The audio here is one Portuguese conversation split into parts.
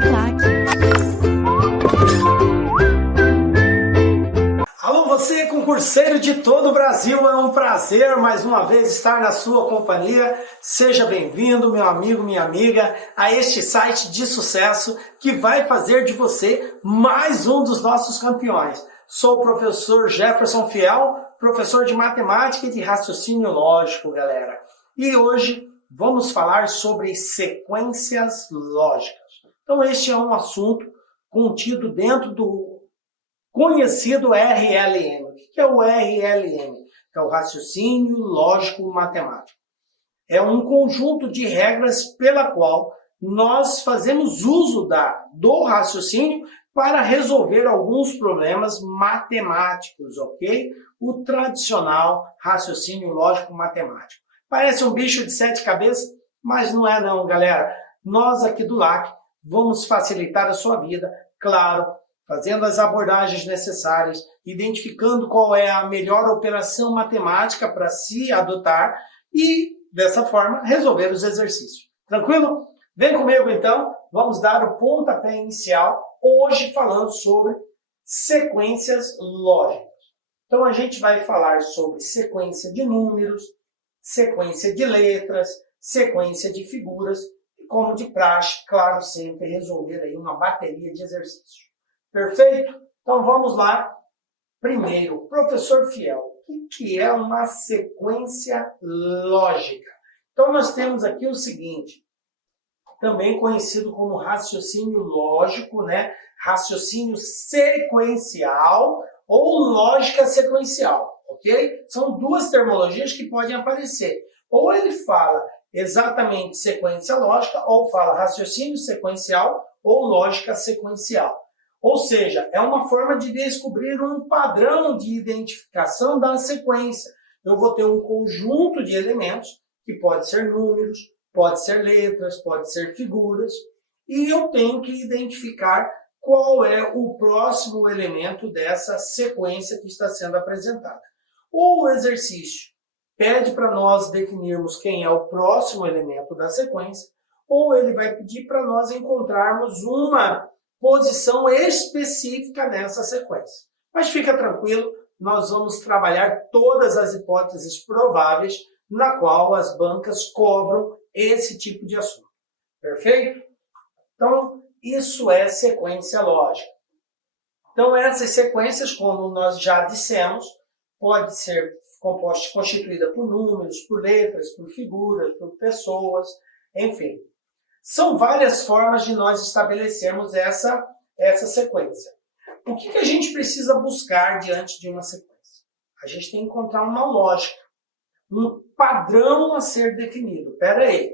Crack. Alô, você concurseiro de todo o Brasil, é um prazer mais uma vez estar na sua companhia. Seja bem-vindo, meu amigo, minha amiga, a este site de sucesso que vai fazer de você mais um dos nossos campeões. Sou o professor Jefferson Fiel, professor de matemática e de raciocínio lógico, galera. E hoje vamos falar sobre sequências lógicas. Então este é um assunto contido dentro do conhecido RLM. O que é o RLM? É o raciocínio lógico matemático. É um conjunto de regras pela qual nós fazemos uso do raciocínio para resolver alguns problemas matemáticos, ok? O tradicional raciocínio lógico matemático. Parece um bicho de 7 cabeças, mas não é não, galera. Nós aqui do LAC vamos facilitar a sua vida, claro, fazendo as abordagens necessárias, identificando qual é a melhor operação matemática para se adotar e, dessa forma, resolver os exercícios. Tranquilo? Vem comigo, então. Vamos dar o pontapé inicial, hoje falando sobre sequências lógicas. Então, a gente vai falar sobre sequência de números, sequência de letras, sequência de figuras, e como de praxe, claro, sempre resolver aí uma bateria de exercícios. Perfeito? Então vamos lá. Primeiro, professor Fiel, o que é uma sequência lógica? Então nós temos aqui o seguinte, também conhecido como raciocínio lógico, né? Raciocínio sequencial ou lógica sequencial, ok? São duas terminologias que podem aparecer. Ou ele fala exatamente sequência lógica, ou fala raciocínio sequencial ou lógica sequencial. Ou seja, é uma forma de descobrir um padrão de identificação da sequência. Eu vou ter um conjunto de elementos, que pode ser números, pode ser letras, pode ser figuras, e eu tenho que identificar qual é o próximo elemento dessa sequência que está sendo apresentada. Ou o exercício pede para nós definirmos quem é o próximo elemento da sequência, ou ele vai pedir para nós encontrarmos uma posição específica nessa sequência. Mas fica tranquilo, nós vamos trabalhar todas as hipóteses prováveis na qual as bancas cobram esse tipo de assunto. Perfeito? Então, isso é sequência lógica. Então, essas sequências, como nós já dissemos, pode ser constituída por números, por letras, por figuras, por pessoas, enfim. São várias formas de nós estabelecermos essa sequência. O que a gente precisa buscar diante de uma sequência? A gente tem que encontrar uma lógica, um padrão a ser definido. Espera aí,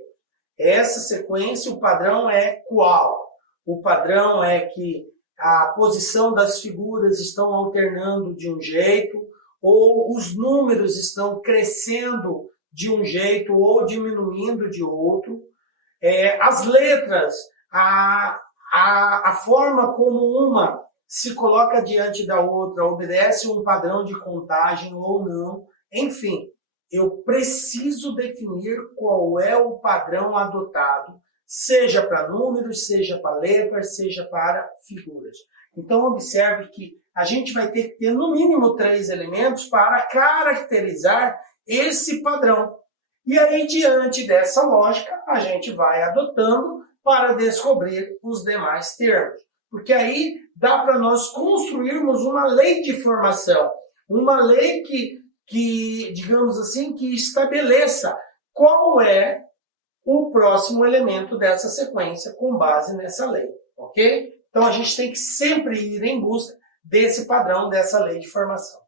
essa sequência, o padrão é qual? O padrão é que a posição das figuras estão alternando de um jeito, ou os números estão crescendo de um jeito ou diminuindo de outro. As letras, a forma como uma se coloca diante da outra, obedece um padrão de contagem ou não. Enfim, eu preciso definir qual é o padrão adotado, seja para números, seja para letras, seja para figuras. Então, observe que a gente vai ter que ter no mínimo 3 elementos para caracterizar esse padrão. E aí, diante dessa lógica, a gente vai adotando para descobrir os demais termos. Porque aí dá para nós construirmos uma lei de formação, uma lei que, digamos assim, que estabeleça qual é o próximo elemento dessa sequência com base nessa lei, ok? Então, a gente tem que sempre ir em busca desse padrão, dessa lei de formação.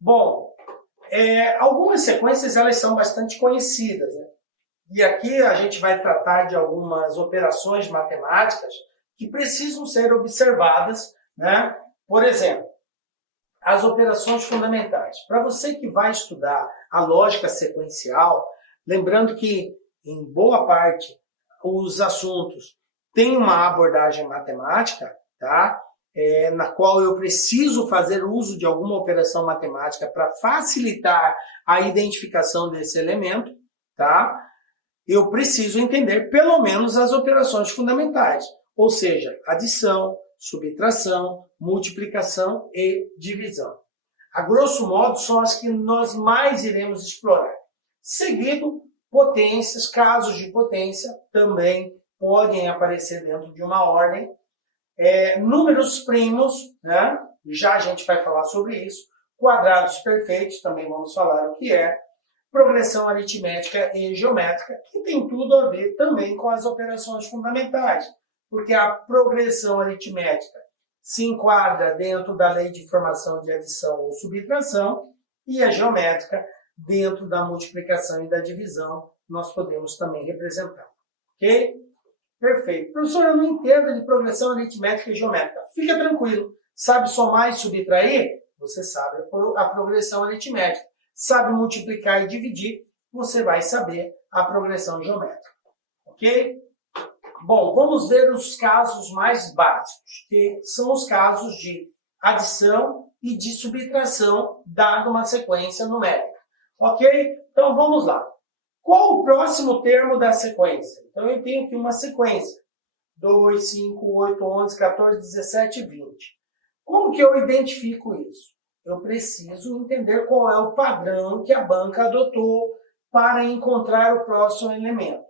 Bom, algumas sequências elas são bastante conhecidas, né? E aqui a gente vai tratar de algumas operações matemáticas que precisam ser observadas, né? Por exemplo, as operações fundamentais. Para você que vai estudar a lógica sequencial, lembrando que em boa parte os assuntos têm uma abordagem matemática, tá? Na qual eu preciso fazer uso de alguma operação matemática para facilitar a identificação desse elemento, tá? eu preciso entender pelo menos as operações fundamentais, ou seja, adição, subtração, multiplicação e divisão. A grosso modo, são as que nós mais iremos explorar. Seguido, potências, casos de potência também podem aparecer dentro de uma ordem. Números primos, né? Já a gente vai falar sobre isso. Quadrados perfeitos, também vamos falar o que é. Progressão aritmética e geométrica, que tem tudo a ver também com as operações fundamentais, porque a progressão aritmética se enquadra dentro da lei de formação de adição ou subtração, e a geométrica dentro da multiplicação e da divisão nós podemos também representar. Ok? Perfeito. Professor, eu não entendo de progressão aritmética e geométrica. Fica tranquilo. Sabe somar e subtrair? Você sabe a progressão aritmética. Sabe multiplicar e dividir? Você vai saber a progressão geométrica. Ok? Bom, vamos ver os casos mais básicos, que são os casos de adição e de subtração, dada uma sequência numérica. Ok? Então vamos lá. Qual o próximo termo da sequência? Então eu tenho aqui uma sequência. 2, 5, 8, 11, 14, 17, 20. Como que eu identifico isso? Eu preciso entender qual é o padrão que a banca adotou para encontrar o próximo elemento.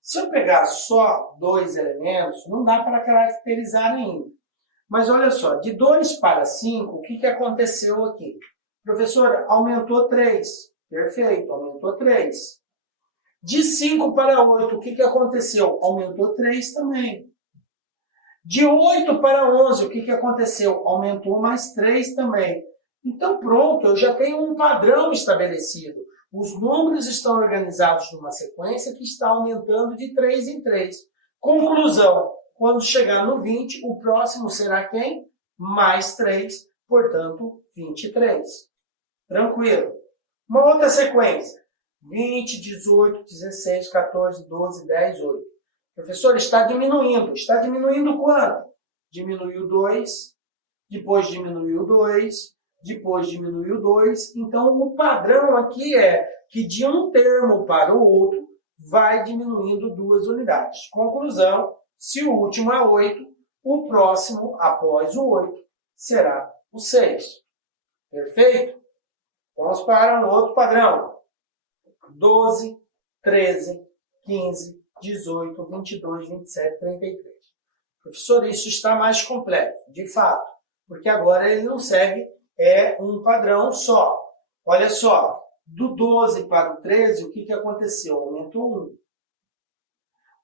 Se eu pegar só 2 elementos, não dá para caracterizar ainda. Mas olha só, de 2 para 5, o que aconteceu aqui? Professor, aumentou 3. Perfeito, aumentou 3. De 5 para 8, o que aconteceu? Aumentou 3 também. De 8 para 11, o que aconteceu? Aumentou mais 3 também. Então pronto, eu já tenho um padrão estabelecido. Os números estão organizados numa sequência que está aumentando de 3 em 3. Conclusão, quando chegar no 20, o próximo será quem? Mais 3, portanto, 23. Tranquilo. Uma outra sequência. 20, 18, 16, 14, 12, 10, 8. Professor, está diminuindo. Está diminuindo quanto? Diminuiu 2, depois diminuiu 2, depois diminuiu 2. Então, o padrão aqui é que de um termo para o outro vai diminuindo 2 unidades. Conclusão, se o último é 8, o próximo, após o 8, será o 6. Perfeito? Vamos para um outro padrão. 12, 13, 15, 18, 22, 27, 33. Professor, isso está mais completo, de fato, porque agora ele não segue um padrão só. Olha só, do 12 para o 13, o que aconteceu? Aumentou 1.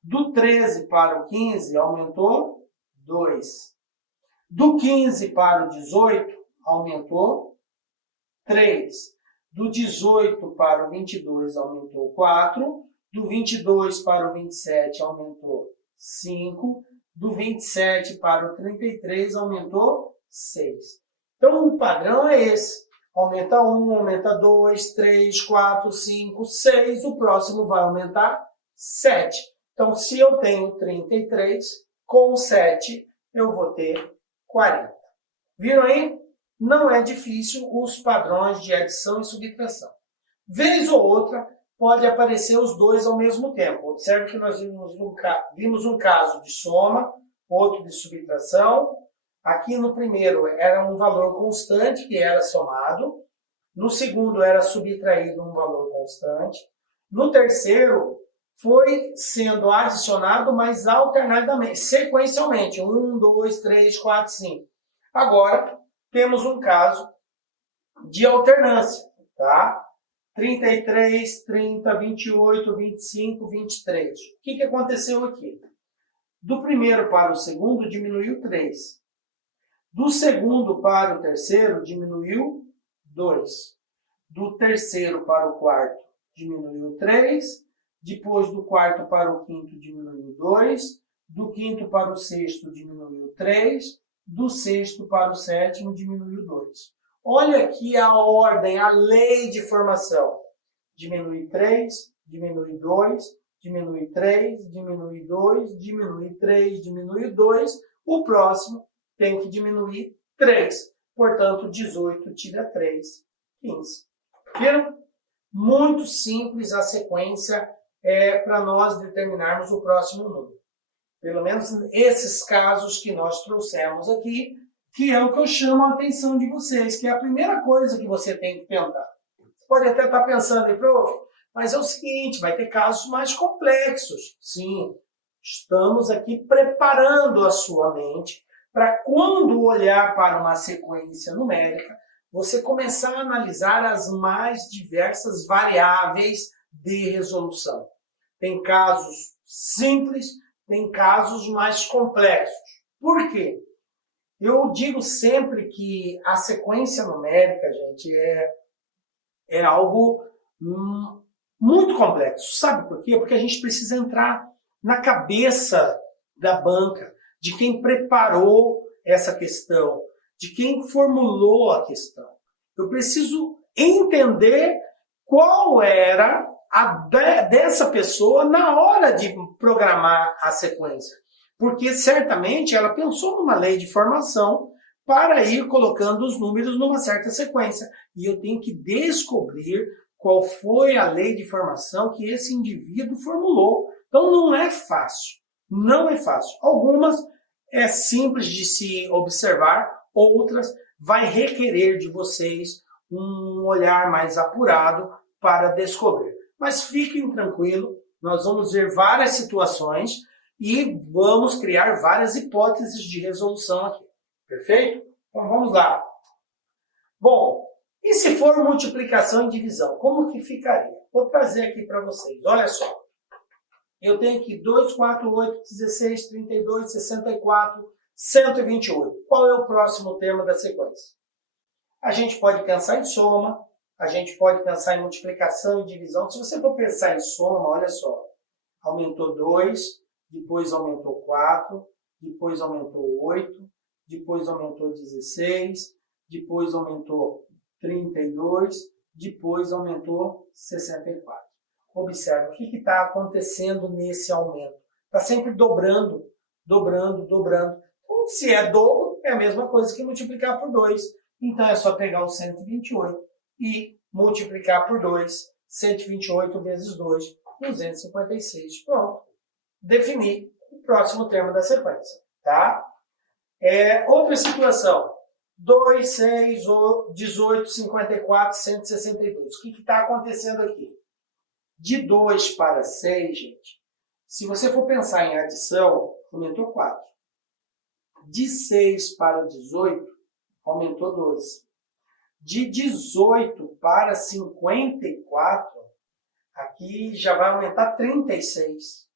Do 13 para o 15, aumentou 2. Do 15 para o 18, aumentou 3. Do 18 para o 22, aumentou 4. Do 22 para o 27, aumentou 5. Do 27 para o 33, aumentou 6. Então, o padrão é esse. Aumenta 1, aumenta 2, 3, 4, 5, 6. O próximo vai aumentar 7. Então, se eu tenho 33, com 7 eu vou ter 40. Viram aí? Não é difícil os padrões de adição e subtração. Vez ou outra, pode aparecer os dois ao mesmo tempo. Observe que nós vimos um caso de soma, outro de subtração. Aqui no primeiro era um valor constante que era somado. No segundo era subtraído um valor constante. No terceiro foi sendo adicionado, mas alternadamente, sequencialmente. 1, 2, 3, 4, 5. Agora, temos um caso de alternância, tá? 33, 30, 28, 25, 23. O que aconteceu aqui? Do primeiro para o segundo, diminuiu 3. Do segundo para o terceiro, diminuiu 2. Do terceiro para o quarto, diminuiu 3. Depois do quarto para o quinto, diminuiu 2. Do quinto para o sexto, diminuiu 3. Do sexto para o sétimo, diminuiu 2. Olha aqui a ordem, a lei de formação. Diminui 3, diminui 2, diminui 3, diminui 2, diminui 3, diminui 2. O próximo tem que diminuir 3. Portanto, 18 tira 3, 15. Viram? Muito simples a sequência para nós determinarmos o próximo número. Pelo menos esses casos que nós trouxemos aqui, que é o que eu chamo a atenção de vocês, que é a primeira coisa que você tem que tentar. Você pode até estar pensando aí, prof, mas é o seguinte, vai ter casos mais complexos. Sim, estamos aqui preparando a sua mente para quando olhar para uma sequência numérica, você começar a analisar as mais diversas variáveis de resolução. Tem casos simples, tem casos mais complexos. Por quê? Eu digo sempre que a sequência numérica, gente, é algo muito complexo. Sabe por quê? Porque a gente precisa entrar na cabeça da banca, de quem preparou essa questão, de quem formulou a questão. Eu preciso entender qual era dessa pessoa na hora de programar a sequência. Porque certamente ela pensou numa lei de formação para ir colocando os números numa certa sequência. E eu tenho que descobrir qual foi a lei de formação que esse indivíduo formulou. Então não é fácil. Não é fácil. Algumas é simples de se observar, outras vai requerer de vocês um olhar mais apurado para descobrir. Mas fiquem tranquilos, nós vamos ver várias situações e vamos criar várias hipóteses de resolução aqui. Perfeito? Então vamos lá. Bom, e se for multiplicação e divisão, como que ficaria? Vou trazer aqui para vocês, olha só. Eu tenho aqui 2, 4, 8, 16, 32, 64, 128. Qual é o próximo termo da sequência? A gente pode pensar em soma, a gente pode pensar em multiplicação e divisão. Se você for pensar em soma, olha só, aumentou 2, depois aumentou 4, depois aumentou 8, depois aumentou 16, depois aumentou 32, depois aumentou 64. Observe o que está acontecendo nesse aumento. Está sempre dobrando, dobrando, dobrando. Então, se é dobro, é a mesma coisa que multiplicar por 2. Então, é só pegar o 128 e multiplicar por 2. 128 vezes 2, 256. Pronto. Definir o próximo termo da sequência. Tá? Outra situação. 2, 6, 18, 54, 162. O que está acontecendo aqui? De 2 para 6, gente, se você for pensar em adição, aumentou 4. De 6 para 18, aumentou 12. De 18 para 54, aqui já vai aumentar 36.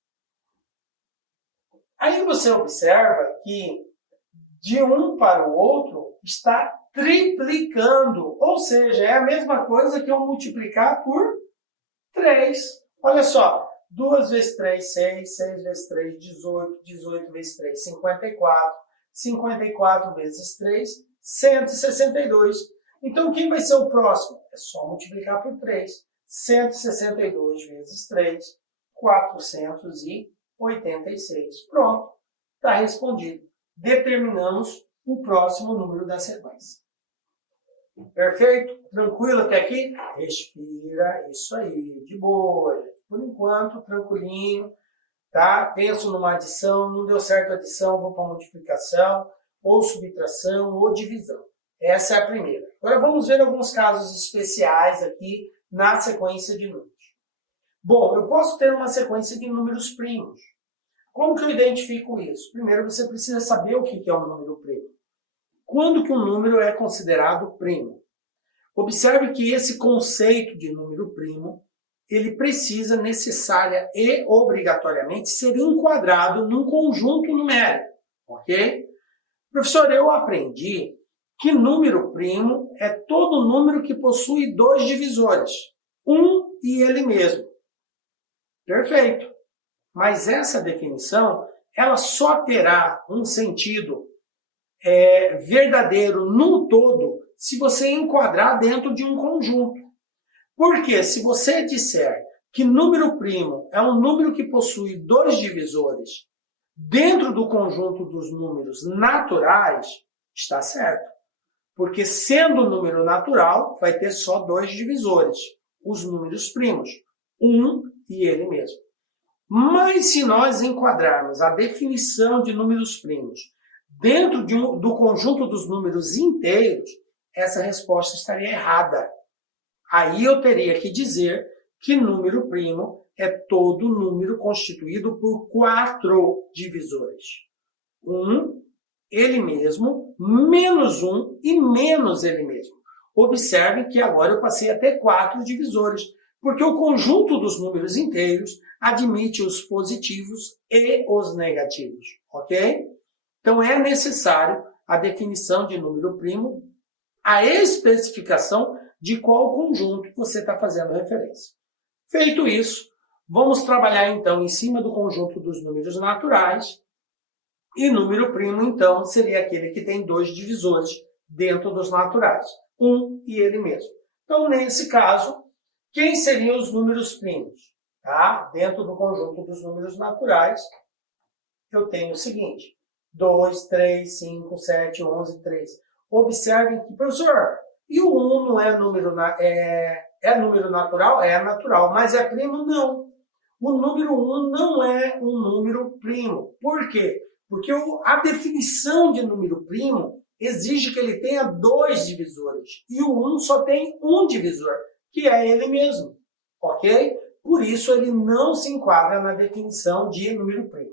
Aí você observa que de um para o outro está triplicando, ou seja, é a mesma coisa que eu multiplicar por 3. Olha só, 2 vezes 3, 6, 6 vezes 3, 18, 18 vezes 3, 54, 54 vezes 3, 162. Então, quem vai ser o próximo? É só multiplicar por 3. 162 vezes 3, 486. Pronto, está respondido. Determinamos o próximo número da sequência. Perfeito? Tranquilo até aqui? Respira, isso aí, de boa. Por enquanto, tranquilinho, tá? Penso numa adição, não deu certo a adição, vou para multiplicação, ou subtração, ou divisão. Essa é a primeira. Agora vamos ver alguns casos especiais aqui na sequência de números. Bom, eu posso ter uma sequência de números primos. Como que eu identifico isso? Primeiro você precisa saber o que é um número primo. Quando que um número é considerado primo? Observe que esse conceito de número primo, ele precisa necessária e obrigatoriamente ser enquadrado num conjunto numérico, ok? Professor, eu aprendi que número primo é todo número que possui 2 divisores, um e ele mesmo. Perfeito. Mas essa definição, ela só terá um sentido verdadeiro num todo se você enquadrar dentro de um conjunto. Porque se você disser que número primo é um número que possui 2 divisores dentro do conjunto dos números naturais, está certo. Porque sendo número natural, vai ter só 2 divisores, os números primos, um e ele mesmo. Mas se nós enquadrarmos a definição de números primos dentro do conjunto dos números inteiros, essa resposta estaria errada. Aí eu teria que dizer que número primo é todo número constituído por 4 divisores. 1, ele mesmo, menos 1 e menos ele mesmo. Observe que agora eu passei a ter 4 divisores, porque o conjunto dos números inteiros admite os positivos e os negativos, ok? Então é necessário a definição de número primo, a especificação de qual conjunto você está fazendo referência. Feito isso, vamos trabalhar então em cima do conjunto dos números naturais, e número primo, então, seria aquele que tem 2 divisores dentro dos naturais, 1 e ele mesmo. Então, nesse caso, quem seriam os números primos? Tá? Dentro do conjunto dos números naturais, eu tenho o seguinte: 2, 3, 5, 7, 11, 13. Observem que, professor, e o 1 não é número, é número natural? É natural, mas é primo? Não. O número 1 não é um número primo. Por quê? Porque a definição de número primo exige que ele tenha 2 divisores. E o 1 só tem um divisor, que é ele mesmo. Ok? Por isso, ele não se enquadra na definição de número primo.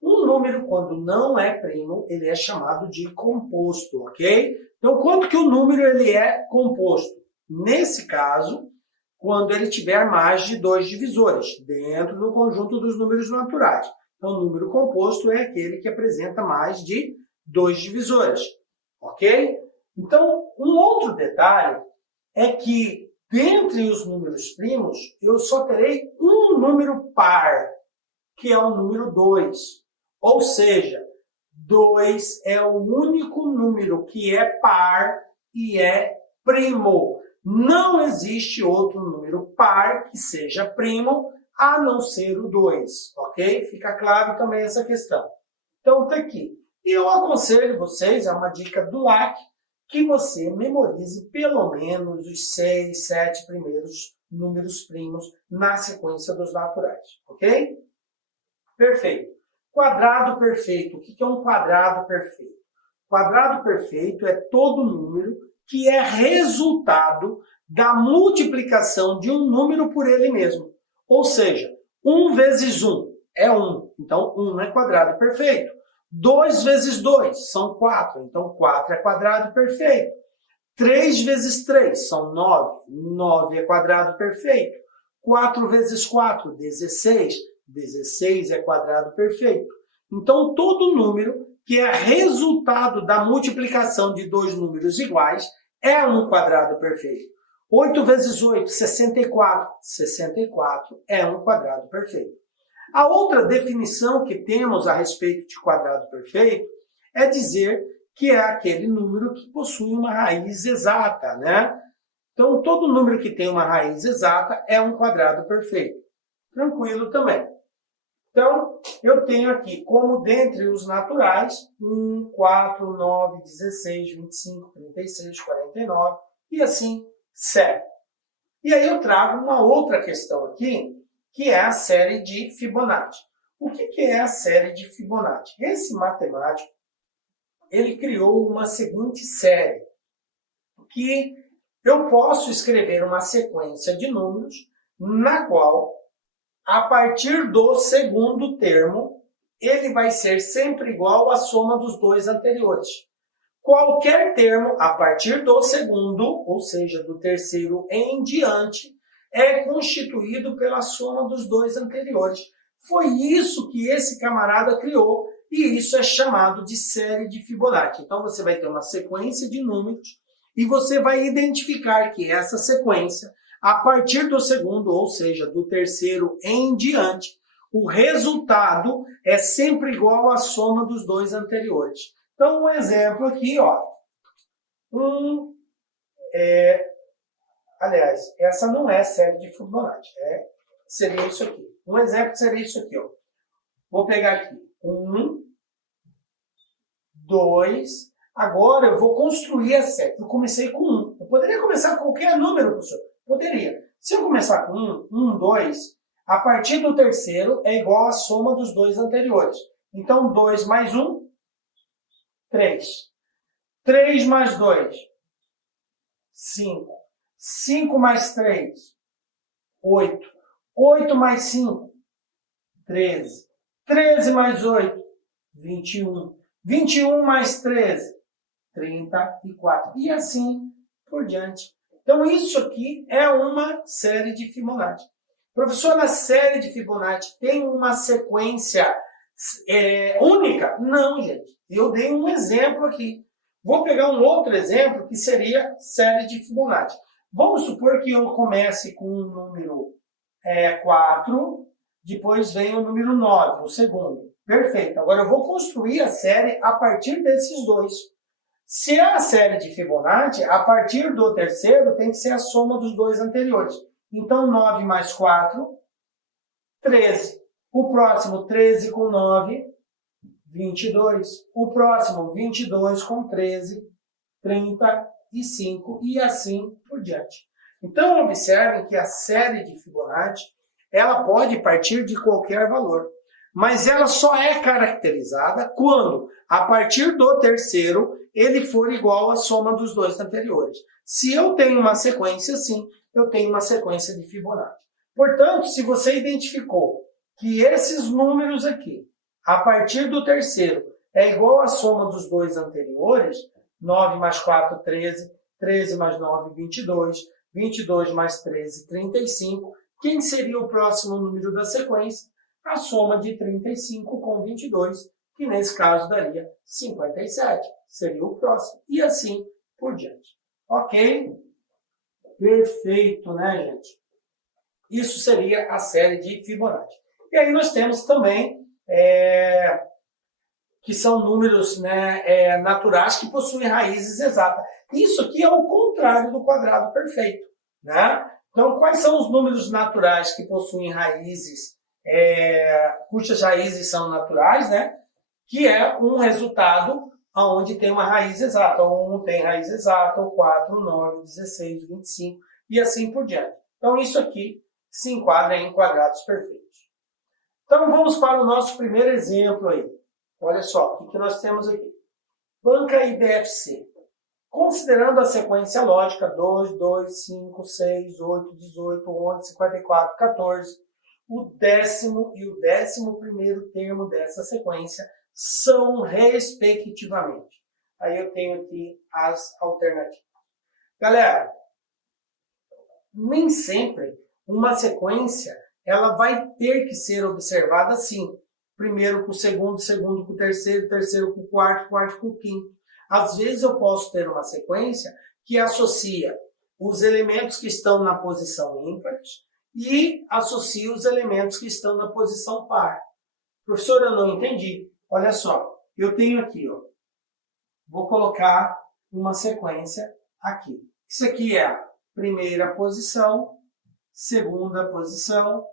Um número, quando não é primo, ele é chamado de composto. Ok? Então, quando que o número ele é composto? Nesse caso, quando ele tiver mais de 2 divisores, dentro do conjunto dos números naturais. Então, o número composto é aquele que apresenta mais de 2 divisores, ok? Então, um outro detalhe é que, dentre os números primos, eu só terei um número par, que é o número 2. Ou seja, 2 é o único número que é par e é primo. Não existe outro número par que seja primo, a não ser o 2, ok? Fica claro também essa questão. Então, está aqui. E eu aconselho vocês, é uma dica do LAC, que você memorize pelo menos os 6, 7 primeiros números primos na sequência dos naturais, ok? Perfeito. Quadrado perfeito. O que é um quadrado perfeito? Quadrado perfeito é todo número que é resultado da multiplicação de um número por ele mesmo. Ou seja, 1 vezes 1 é 1, então 1 é quadrado perfeito. 2 vezes 2 são 4, então 4 é quadrado perfeito. 3 vezes 3 são 9, 9 é quadrado perfeito. 4 vezes 4, 16, 16 é quadrado perfeito. Então, todo número que é resultado da multiplicação de 2 números iguais é um quadrado perfeito. 8 vezes 8, 64. 64 é um quadrado perfeito. A outra definição que temos a respeito de quadrado perfeito é dizer que é aquele número que possui uma raiz exata, né? Então, todo número que tem uma raiz exata é um quadrado perfeito. Tranquilo também. Então, eu tenho aqui, como dentre os naturais, 1, 4, 9, 16, 25, 36, 49 e assim segue. E aí eu trago uma outra questão aqui, que é a série de Fibonacci. O que é a série de Fibonacci? Esse matemático, ele criou uma seguinte série, que eu posso escrever uma sequência de números na qual, a partir do segundo termo, ele vai ser sempre igual à soma dos 2 anteriores. Qualquer termo, a partir do segundo, ou seja, do terceiro em diante, é constituído pela soma dos 2 anteriores. Foi isso que esse camarada criou, e isso é chamado de série de Fibonacci. Então, você vai ter uma sequência de números, e você vai identificar que essa sequência, a partir do segundo, ou seja, do terceiro em diante, o resultado é sempre igual à soma dos 2 anteriores. Então, um exemplo aqui, ó. Aliás, essa não é série de Fibonacci. Seria isso aqui. Um exemplo seria isso aqui, ó. Vou pegar aqui. 1, 2. Agora eu vou construir a série. Eu comecei com 1. Eu poderia começar com qualquer número, professor? Poderia. Se eu começar com 1, 1, 2, A partir do terceiro é igual à soma dos dois anteriores. Então, 2 mais 1, 3. 3 mais 2, 5. 5 mais 3, 8. 8 mais 5, 13. 13 mais 8, 21. 21 mais 13, 34. E assim por diante. Então, isso aqui é uma série de Fibonacci. Professor, na série de Fibonacci tem uma sequência única? Não, gente. Eu dei um exemplo aqui. Vou pegar um outro exemplo que seria série de Fibonacci. Vamos supor que eu comece com o número 4, depois vem o número 9, o segundo. Perfeito. Agora eu vou construir a série a partir desses dois. Se é a série de Fibonacci, a partir do terceiro tem que ser a soma dos dois anteriores. Então, 9 mais 4, 13. O próximo, 13 com 9, 22. O próximo, 22 com 13, 35. E assim por diante. Então, observem que a série de Fibonacci, ela pode partir de qualquer valor. Mas ela só é caracterizada quando, a partir do terceiro, ele for igual à soma dos dois anteriores. Se eu tenho uma sequência assim, eu tenho uma sequência de Fibonacci. Portanto, se você identificou que esses números aqui, a partir do terceiro, é igual à soma dos dois anteriores, 9 mais 4, 13, 13 mais 9, 22, 22 mais 13, 35, quem seria o próximo número da sequência? A soma de 35 com 22, que nesse caso daria 57, seria o próximo, e assim por diante. Ok? Perfeito, né, gente? Isso seria a série de Fibonacci. E aí nós temos também, que são números, né, naturais que possuem raízes exatas. Isso aqui é o contrário do quadrado perfeito, né? Então, quais são os números naturais que possuem raízes cujas raízes são naturais, né? Que é um resultado onde tem uma raiz exata. O 1 tem raiz exata, o 4, o 9, 16, 25 e assim por diante. Então, isso aqui se enquadra em quadrados perfeitos. Então, vamos para o nosso primeiro exemplo aí. Olha só, o que nós temos aqui. Banca IBFC. Considerando a sequência lógica 2, 2, 5, 6, 8, 18, 11, 54, 14, o 10º e o 11º termo dessa sequência são respectivamente. Aí eu tenho aqui as alternativas. Galera, nem sempre uma sequência ela vai ter que ser observada assim. Primeiro com o segundo, segundo com o terceiro, terceiro com o quarto, quarto com o quinto. Às vezes eu posso ter uma sequência que associa os elementos que estão na posição ímpar e associa os elementos que estão na posição par. Professor, eu não entendi. Olha só, eu tenho aqui, ó, vou colocar uma sequência aqui. Isso aqui é a primeira posição, segunda posição,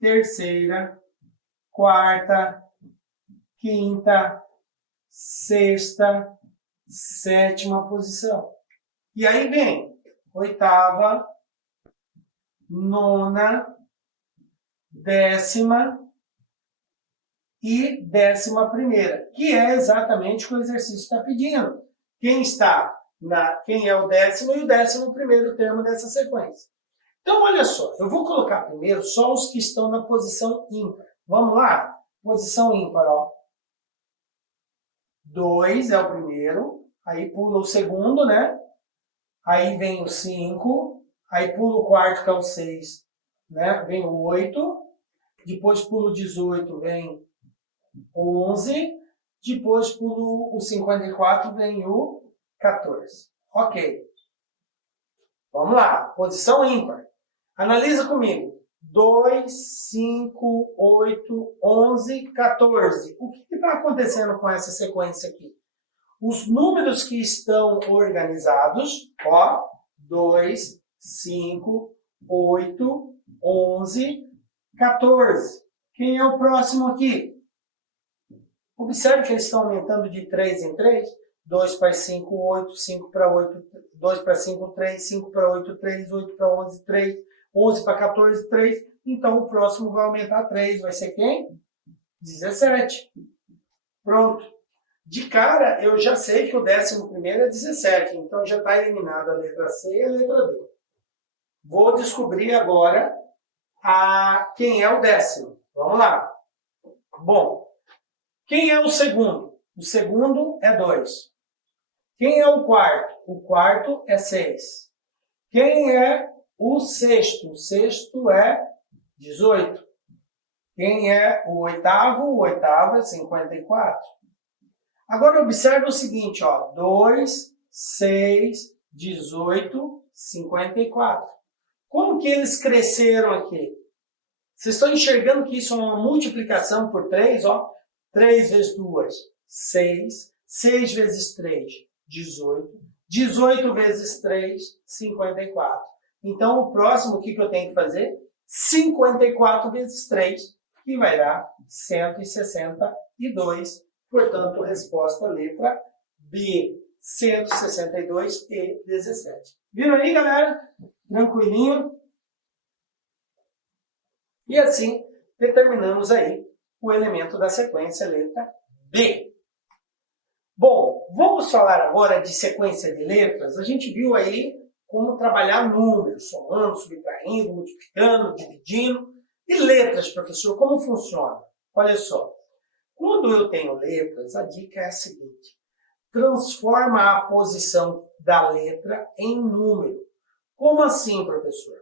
terceira, quarta, quinta, sexta, sétima posição. E aí vem oitava, nona, décima e 11ª, que é exatamente o que o exercício está pedindo. Quem é o 10º e o 11º termo dessa sequência. Então, olha só, eu vou colocar primeiro só os que estão na posição ímpar. Vamos lá? Posição ímpar, ó. 2 é o primeiro, aí pula o segundo, né? Aí vem o 5, aí pula o quarto, que é o 6, né? Vem o 8, depois pula o 18, vem 11, depois pula o 54, vem o 14. Ok. Vamos lá, posição ímpar. Analisa comigo. 2, 5, 8, 11, 14. O que está acontecendo com essa sequência aqui? Os números que estão organizados, ó, 2, 5, 8, 11, 14. Quem é o próximo aqui? Observe que eles estão aumentando de 3 em 3. 2 para 5, 8, 5 para 8, 2 para 5, 3, 5 para 8, 3, 8 para 11, 3, 11 para 14, 3. Então, o próximo vai aumentar 3. Vai ser quem? 17. Pronto. De cara, eu já sei que o 11º é 17. Então, já está eliminada a letra C e a letra D. Vou descobrir agora quem é o 10º. Vamos lá. Bom, quem é o segundo? O segundo é 2. Quem é o quarto? O quarto é 6. Quem é o sexto? O sexto é 18. Quem é o oitavo? O oitavo é 54. Agora observe o seguinte, ó, 2, 6, 18, 54. Como que eles cresceram aqui? Vocês estão enxergando que isso é uma multiplicação por 3, ó? 3 vezes 2, 6. 6 vezes 3, 18. 18 vezes 3, 54. Então, o próximo, o que eu tenho que fazer? 54 vezes 3, que vai dar 162. Portanto, resposta letra B, 162 e 17. Viram aí, galera? Tranquilinho? E assim, determinamos aí o elemento da sequência letra B. Bom, vamos falar agora de sequência de letras. A gente viu aí como trabalhar números, somando, subtraindo, multiplicando, dividindo. E letras, professor, como funciona? Olha só, quando eu tenho letras, a dica é a seguinte. Transforma a posição da letra em número. Como assim, professor?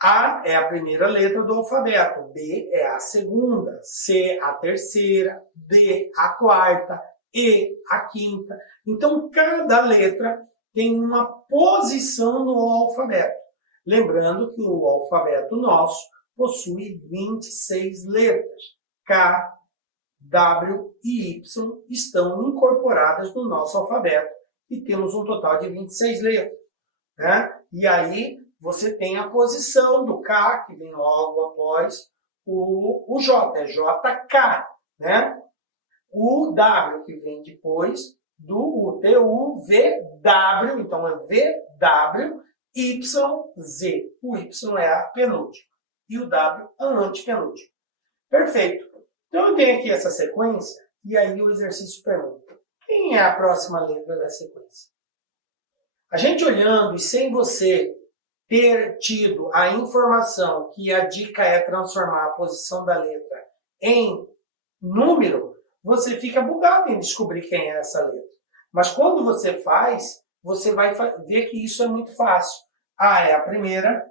A é a primeira letra do alfabeto, B é a segunda, C a terceira, D a quarta, E a quinta. Então, cada letra tem uma posição no alfabeto. Lembrando que o alfabeto nosso possui 26 letras. K, W e Y estão incorporadas no nosso alfabeto e temos um total de 26 letras. Né? E aí você tem a posição do K, que vem logo após o J, é JK. Né? O W, que vem depois do U, TU, VW, então é VW, YZ. O Y é a penúltima e o W a antepenúltima. Perfeito. Então eu tenho aqui essa sequência e aí o exercício pergunta: quem é a próxima letra da sequência? A gente olhando e sem você ter tido a informação que a dica é transformar a posição da letra em número, você fica bugado em descobrir quem é essa letra. Mas quando você faz, você vai ver que isso é muito fácil. A é a primeira,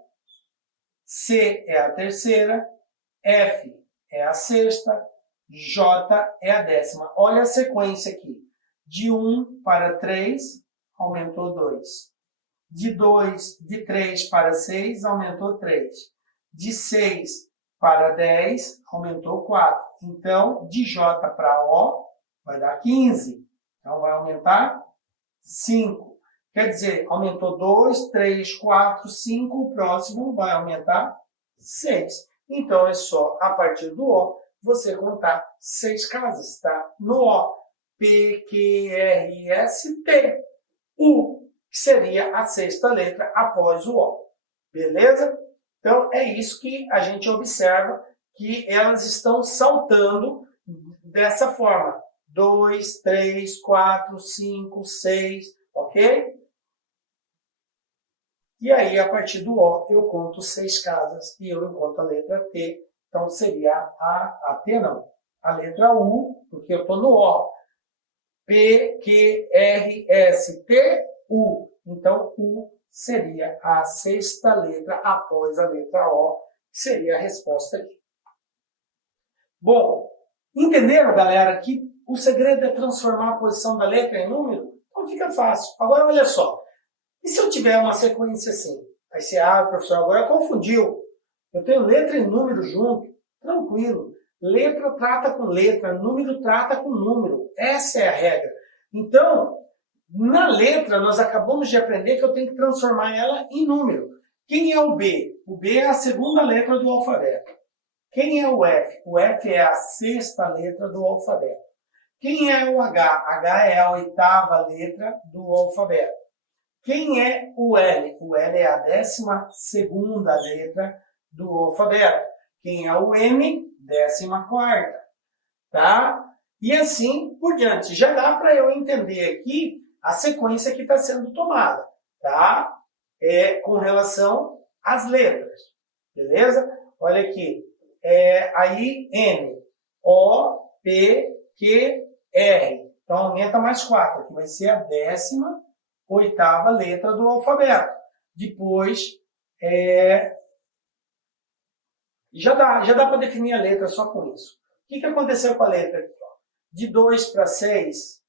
C é a terceira, F é a sexta, J é a 10ª. Olha a sequência aqui. De 1 para 3, aumentou 2. De 3 para 6, aumentou 3. De 6 para 10, aumentou 4. Então, de J para O, vai dar 15. Então, vai aumentar 5. Quer dizer, aumentou 2, 3, 4, 5. O próximo vai aumentar 6. Então, é só, a partir do O, você contar 6 casas, tá? No O, P, Q, R, S, T. U, que seria a sexta letra após o O. Beleza? Então, é isso que a gente observa, que elas estão saltando dessa forma. 2, 3, 4, 5, 6, ok? E aí, a partir do O, eu conto 6 casas e eu encontro a letra T. Então, seria a T não, a letra U, porque eu estou no O. P, Q, R, S, T, U. Então, U seria a sexta letra após a letra O, que seria a resposta aqui. Bom, entenderam, galera, que o segredo é transformar a posição da letra em número? Então fica fácil. Agora, olha só. E se eu tiver uma sequência assim? Aí você, professor, agora confundiu. Eu tenho letra e número junto. Tranquilo. Letra trata com letra, número trata com número. Essa é a regra. Então, na letra, nós acabamos de aprender que eu tenho que transformar ela em número. Quem é o B? O B é a segunda letra do alfabeto. Quem é o F? O F é a sexta letra do alfabeto. Quem é o H? H é a oitava letra do alfabeto. Quem é o L? O L é a 12ª letra do alfabeto. Quem é o M? 14ª, tá? E assim por diante. Já dá para eu entender aqui a sequência que está sendo tomada, tá? Com relação às letras, beleza? Olha aqui, aí N, O, P, Q, R. Então aumenta mais 4, que vai ser a 18ª letra do alfabeto. Depois, já dá para definir a letra só com isso. O que aconteceu com a letra? De 2 para 6,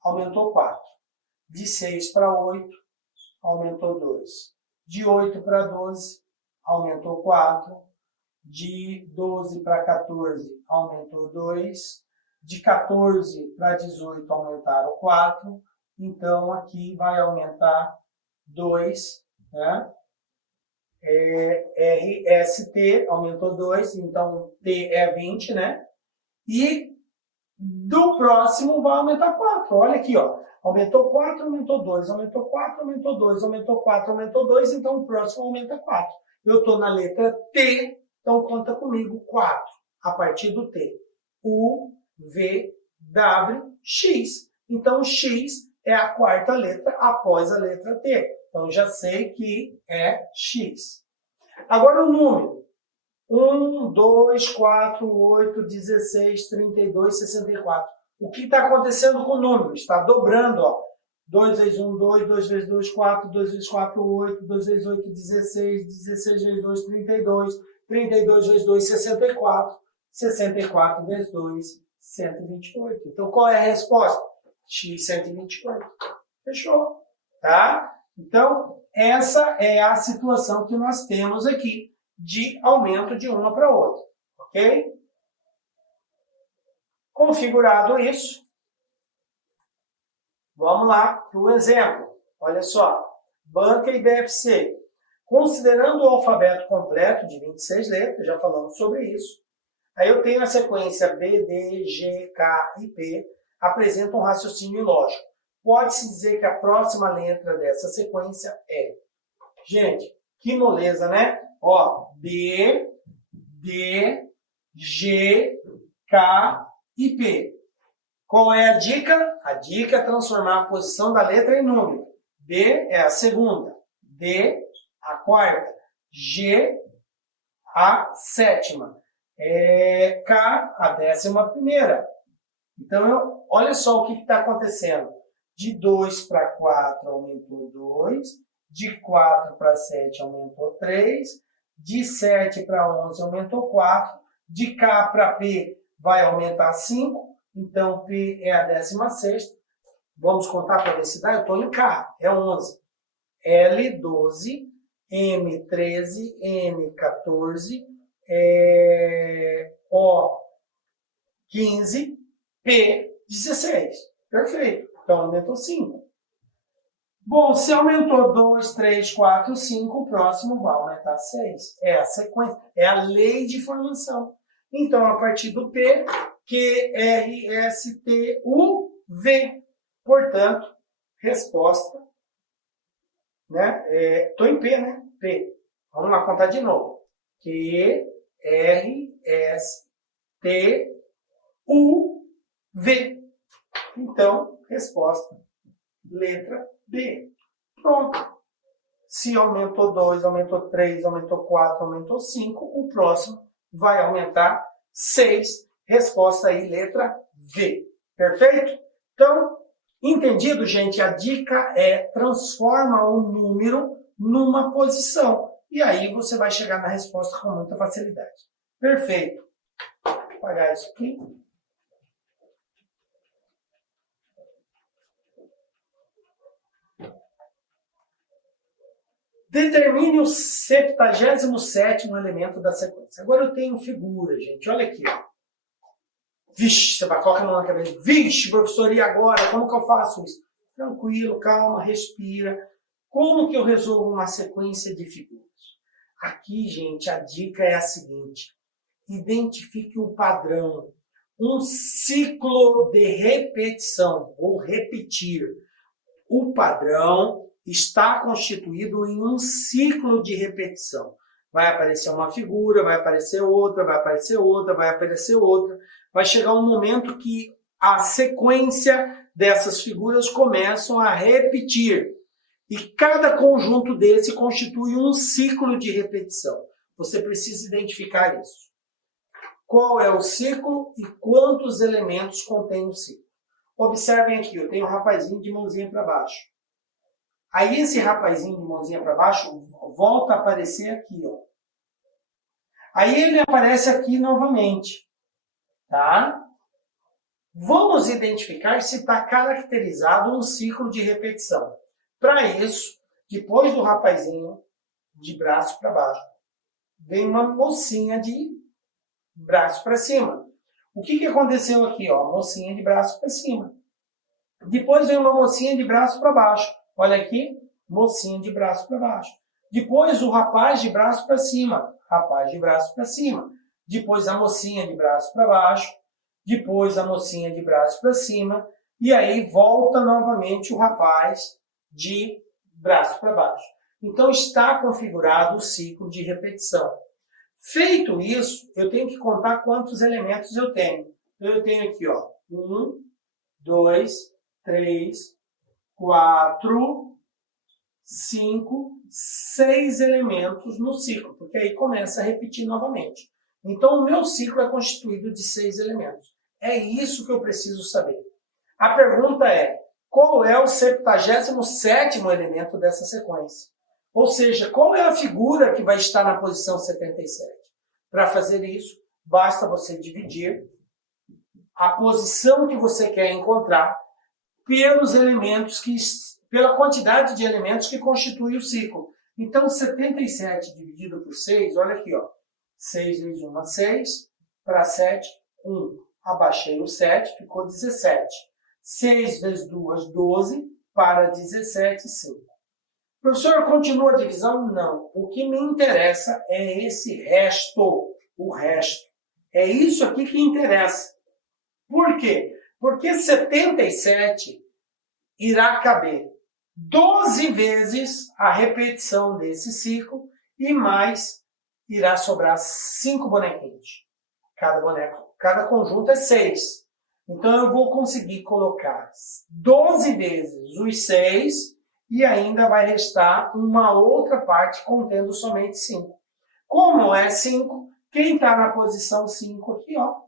aumentou 4. De 6 para 8, aumentou 2. De 8 para 12, aumentou 4. De 12 para 14, aumentou 2. De 14 para 18, aumentaram 4. Então, aqui vai aumentar 2, né? RST aumentou 2, então T é 20, né? E do próximo vai aumentar 4. Olha aqui, ó. Aumentou 4, aumentou 2, aumentou 4, aumentou 2, aumentou 4, aumentou 2, então o próximo aumenta 4. Eu estou na letra T, então conta comigo 4, a partir do T. U, V, W, X. Então, X é a 4ª letra após a letra T. Então, já sei que é X. Agora, o número. 1, 2, 4, 8, 16, 32, 64. O que está acontecendo com o número? Está dobrando, ó. 2 vezes 1, 2, 2 vezes 2, 4, 2 vezes 4, 8, 2 vezes 8, 16, 16 vezes 2, 32, 32 vezes 2, 64, 64 vezes 2, 128. Então, qual é a resposta? X, 128. Fechou? Tá? Então, essa é a situação que nós temos aqui de aumento de uma para outra. Ok? Configurado isso, vamos lá para o exemplo. Olha só, banca e BFC. Considerando o alfabeto completo de 26 letras, já falamos sobre isso, aí eu tenho a sequência B, D, G, K e P, apresenta um raciocínio lógico. Pode-se dizer que a próxima letra dessa sequência é... Gente, que moleza, né? Ó, B, D, G, K e P. Qual é a dica? A dica é transformar a posição da letra em número. B é a segunda, D a 4ª, G a 7ª, K a 11ª. Então, olha só o que está acontecendo. De 2 para 4 aumentou 2, de 4 para 7 aumentou 3, de 7 para 11 aumentou 4, de K para P vai aumentar 5, então P é a 16ª. Vamos contar para ver se dá? Eu estou em K, é 11. L, 12, M, 13, N, 14, O, 15, P, 16. Perfeito. Então, aumentou 5. Bom, se aumentou 2, 3, 4, 5, o próximo vai aumentar 6. É a sequência, é a lei de formação. Então, a partir do P, Q, R, S, T, U, V. Portanto, resposta, né? Estou em P, né? P. Vamos lá contar de novo. Q, R, S, T, U, V. Então, resposta, letra B. Pronto. Se aumentou 2, aumentou 3, aumentou 4, aumentou 5, o próximo vai aumentar 6. Resposta aí, letra V. Perfeito? Então, entendido, gente? A dica é transforma o número numa posição. E aí você vai chegar na resposta com muita facilidade. Perfeito. Vou apagar isso aqui. Determine o 77º elemento da sequência. Agora eu tenho figura, gente. Olha aqui, ó. Vixe, você vai colocar a mão na cabeça. Vixe, professor, e agora? Como que eu faço isso? Tranquilo, calma, respira. Como que eu resolvo uma sequência de figuras? Aqui, gente, a dica é a seguinte. Identifique um padrão, um ciclo de repetição. Vou repetir. O padrão está constituído em um ciclo de repetição. Vai aparecer uma figura, vai aparecer outra, vai aparecer outra, vai aparecer outra. Vai chegar um momento que a sequência dessas figuras começam a repetir. E cada conjunto desse constitui um ciclo de repetição. Você precisa identificar isso. Qual é o ciclo e quantos elementos contém o ciclo. Observem aqui, eu tenho um rapazinho de mãozinha para baixo. Aí esse rapazinho de mãozinha para baixo volta a aparecer aqui, ó. Aí ele aparece aqui novamente, tá? Vamos identificar se está caracterizado um ciclo de repetição. Para isso, depois do rapazinho de braço para baixo, vem uma mocinha de braço para cima. O que aconteceu aqui? Ó? Mocinha de braço para cima. Depois vem uma mocinha de braço para baixo. Olha aqui, mocinha de braço para baixo. Depois o rapaz de braço para cima. Rapaz de braço para cima. Depois a mocinha de braço para baixo. Depois a mocinha de braço para cima. E aí volta novamente o rapaz de braço para baixo. Então está configurado o ciclo de repetição. Feito isso, eu tenho que contar quantos elementos eu tenho. Então eu tenho aqui, ó, 1, 2, 3, 4, 5, 6 elementos no ciclo, porque aí começa a repetir novamente. Então o meu ciclo é constituído de 6 elementos. É isso que eu preciso saber. A pergunta é, qual é o 77º elemento dessa sequência? Ou seja, qual é a figura que vai estar na posição 77? Para fazer isso, basta você dividir a posição que você quer encontrar pelos elementos pela quantidade de elementos que constitui o ciclo. Então, 77 dividido por 6, olha aqui, ó. 6 vezes 1, 6, para 7, 1. Abaixei o 7, ficou 17. 6 vezes 2, 12, para 17, 5. Professor, continua a divisão? Não. O que me interessa é esse resto, o resto. É isso aqui que interessa. Por quê? Porque 77 irá caber 12 vezes a repetição desse ciclo e mais irá sobrar 5 bonequinhos. Cada conjunto é 6. Então eu vou conseguir colocar 12 vezes os 6 e ainda vai restar uma outra parte contendo somente 5. Como é 5, quem está na posição 5 aqui, ó,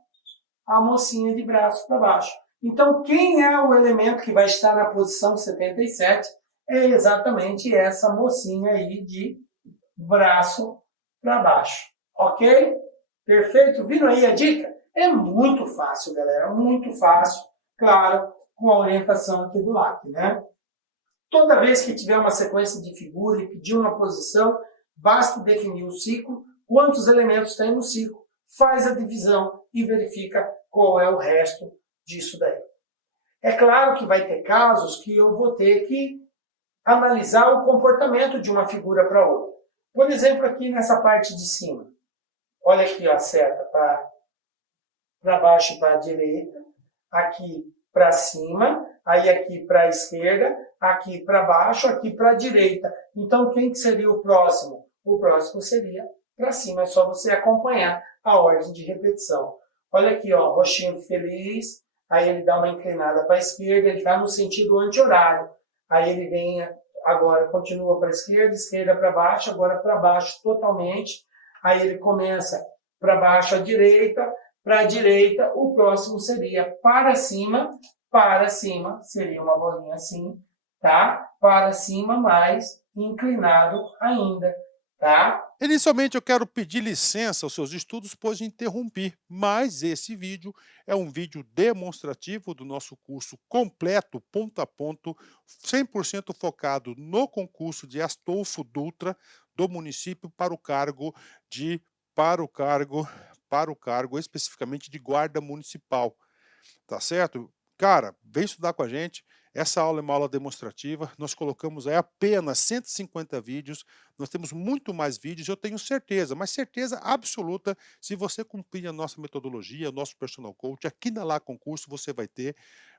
a mocinha de braço para baixo. Então, quem é o elemento que vai estar na posição 77? É exatamente essa mocinha aí de braço para baixo. Ok? Perfeito? Viram aí a dica? É muito fácil, galera. Muito fácil. Claro, com a orientação aqui do LAC, né? Toda vez que tiver uma sequência de figura e pedir uma posição, basta definir o ciclo, quantos elementos tem no ciclo, faz a divisão e verifica qual é o resto disso daí. É claro que vai ter casos que eu vou ter que analisar o comportamento de uma figura para outra. Por exemplo, aqui nessa parte de cima. Olha aqui, ó, a seta para baixo e para a direita, aqui para cima, aí aqui para a esquerda, aqui para baixo, aqui para a direita. Então, quem que seria o próximo? O próximo seria para cima. É só você acompanhar a ordem de repetição. Olha aqui, ó, roxinho feliz, aí ele dá uma inclinada para a esquerda, ele está no sentido anti-horário. Aí ele vem agora, continua para a esquerda, esquerda para baixo, agora para baixo totalmente. Aí ele começa para baixo à direita, para a direita, o próximo seria para cima, seria uma bolinha assim, tá? Para cima, mais inclinado ainda, tá? Inicialmente eu quero pedir licença aos seus estudos, pois interrompi, mas esse vídeo é um vídeo demonstrativo do nosso curso completo, ponto a ponto, 100% focado no concurso de Astolfo Dutra do município para o cargo especificamente de guarda municipal, tá certo? Cara, vem estudar com a gente. Essa aula é uma aula demonstrativa, nós colocamos aí apenas 150 vídeos, nós temos muito mais vídeos, eu tenho certeza, mas certeza absoluta, se você cumprir a nossa metodologia, o nosso Personal Coach, aqui na Concurso você vai ter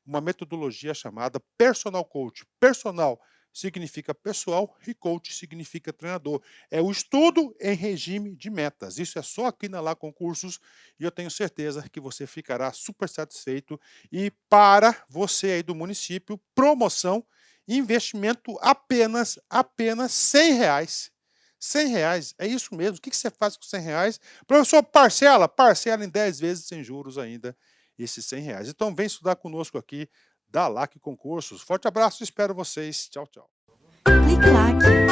uma metodologia chamada Personal Coach. Personal significa pessoal e coach significa treinador. É o estudo em regime de metas. Isso é só aqui na Lá Concursos e eu tenho certeza que você ficará super satisfeito. E para você aí do município, promoção, investimento apenas R$ 100. R$ 100, é isso mesmo. O que você faz com R$ 100? Professor, parcela em 10 vezes sem juros ainda esses R$ 100. Então vem estudar conosco aqui da LAC Concursos. Forte abraço, espero vocês. Tchau, tchau. Clique like.